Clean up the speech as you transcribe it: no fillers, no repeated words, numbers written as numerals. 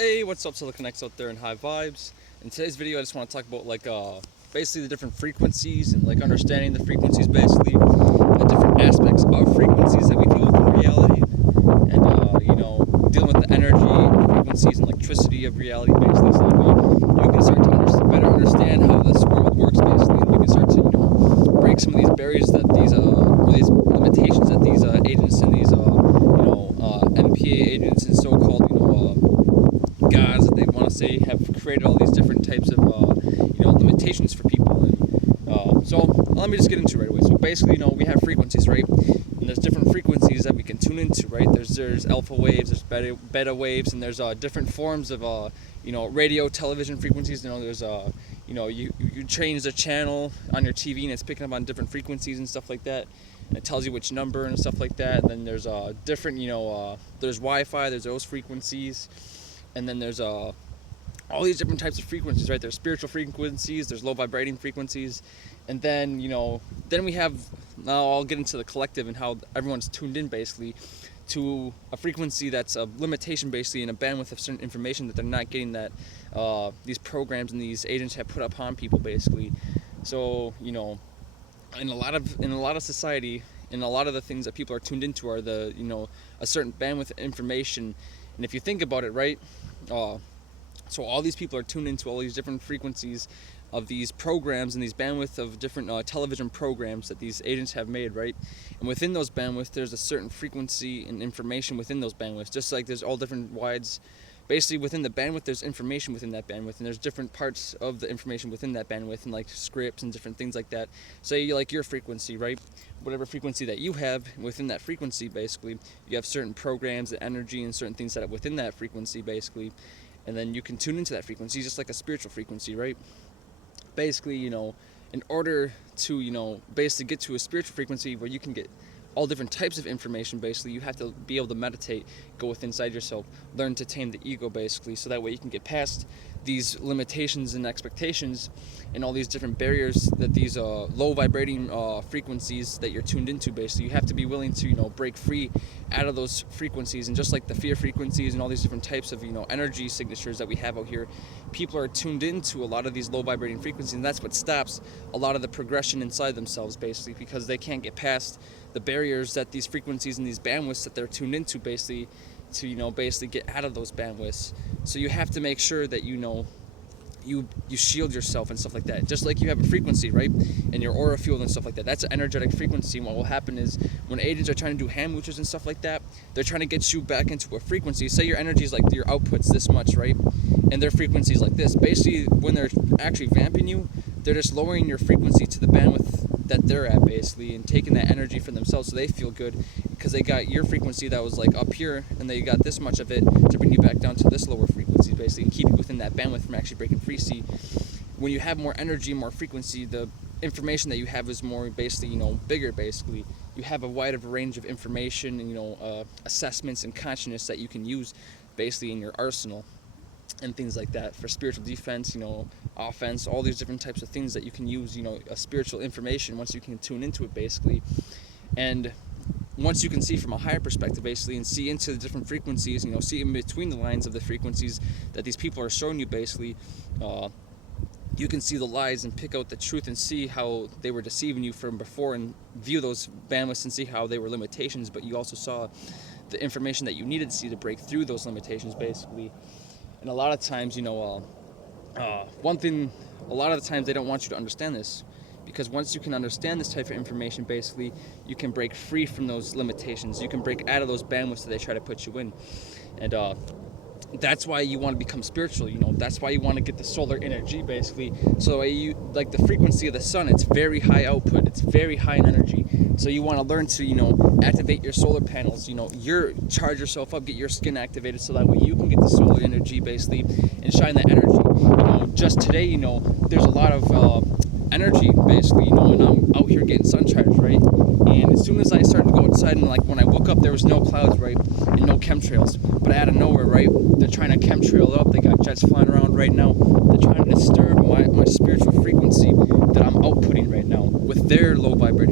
Hey, what's up, Silicon X out there in High Vibes? In today's video, I just want to talk about basically the different frequencies and understanding the frequencies, basically the different aspects of frequencies that we deal with in reality, and dealing with the energy, frequencies, and electricity of reality, basically, so that way you can start to better understand how this world works, basically, and you can start to break some of these barriers that these or these limitations that these agents and these MPA agents and so-called gods that they want to say have created all these different types of limitations for people. And so let me just get into it right away. So basically, we have frequencies, right? And there's different frequencies that we can tune into, right? There's alpha waves, there's beta waves, and there's different forms of radio, television frequencies. There's you change the channel on your TV and it's picking up on different frequencies and stuff like that. And it tells you which number and stuff like that. And then there's different there's Wi-Fi, there's those frequencies. And then there's all these different types of frequencies, right? There's spiritual frequencies, there's low vibrating frequencies, and then then we have, now I'll get into the collective and how everyone's tuned in basically to a frequency that's a limitation basically and a bandwidth of certain information that they're not getting, that these programs and these agents have put upon people basically. So in a lot of society, and a lot of the things that people are tuned into are the a certain bandwidth of information. And if you think about it, right, so all these people are tuned into all these different frequencies of these programs and these bandwidth of different television programs that these agents have made, right? And within those bandwidths, there's a certain frequency and information within those bandwidths. Just like there's all different wides. Basically, within the bandwidth, there's information within that bandwidth, and there's different parts of the information within that bandwidth, and scripts and different things like that. Say your frequency, right? Whatever frequency that you have within that frequency, basically, you have certain programs and energy and certain things set up within that frequency, basically, and then you can tune into that frequency, just like a spiritual frequency, right? Basically, in order to basically get to a spiritual frequency where you can get all different types of information, basically, you have to be able to meditate, go within inside yourself, learn to tame the ego, basically, so that way you can get past these limitations and expectations and all these different barriers that these low vibrating frequencies that you're tuned into, basically. You have to be willing to break free out of those frequencies. And just like the fear frequencies and all these different types of energy signatures that we have out here, people are tuned into a lot of these low vibrating frequencies, and that's what stops a lot of the progression inside themselves, basically, because they can't get past the barriers that these frequencies and these bandwidths that they're tuned into, basically, to basically get out of those bandwidths. So you have to make sure that you shield yourself and stuff like that. Just like you have a frequency, right, and your aura field and stuff like that. That's an energetic frequency. And what will happen is when agents are trying to do hand mooches and stuff like that, they're trying to get you back into a frequency. Say your energy is your output's this much, right, and their frequency is like this. Basically, when they're actually vamping you, they're just lowering your frequency to the bandwidth that they're at, basically, and taking that energy for themselves so they feel good, because they got your frequency that was up here, and they got this much of it to bring you back down to this lower frequency, basically, and keep you within that bandwidth from actually breaking free. See, when you have more energy, more frequency, the information that you have is more basically, bigger, basically. You have a wider range of information and, assessments and consciousness that you can use, basically, in your arsenal and things like that for spiritual defense, offense, all these different types of things that you can use, a spiritual information once you can tune into it, basically. And once you can see from a higher perspective, basically, and see into the different frequencies, see in between the lines of the frequencies that these people are showing you, basically, you can see the lies and pick out the truth and see how they were deceiving you from before, and view those bandwidths and see how they were limitations, but you also saw the information that you needed to see to break through those limitations, basically. And a lot of times, one thing, a lot of the times they don't want you to understand this, because once you can understand this type of information, basically, you can break free from those limitations. You can break out of those bandwidths that they try to put you in. And that's why you want to become spiritual, that's why you want to get the solar energy, basically. So like the frequency of the sun, it's very high output, it's very high in energy. So you want to learn to, activate your solar panels, charge yourself up, get your skin activated, so that way you can get the solar energy, basically, and shine that energy. Just today, there's a lot of energy, basically, and I'm out here getting sun charged, right? And as soon as I started to go outside, and when I woke up, there was no clouds, right, and no chemtrails. But out of nowhere, right, they're trying to chemtrail up. They got jets flying around right now. They're trying to disturb my spiritual frequency that I'm outputting right now with their low vibrating frequency.